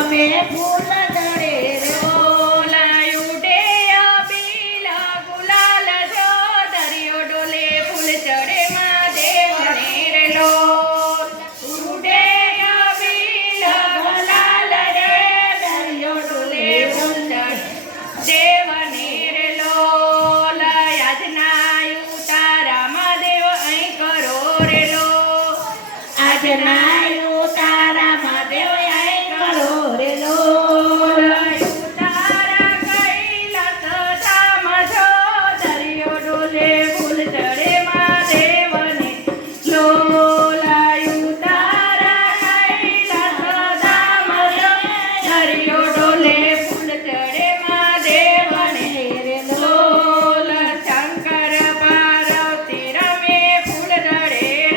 રમે ફૂલ દડે ઉડે અબીલ ગુલાલ જો દરિયો ડોલે ફૂલ ચડે મહાદેવને રે લોલ. ઉડે અબીલ ગુલાલ રે દરિયો ડોલે ફૂલ ચડે દેવને રે લોલ. યાજના ઉતારા મહાદેવ અહીં કરો રે લોલ. આજના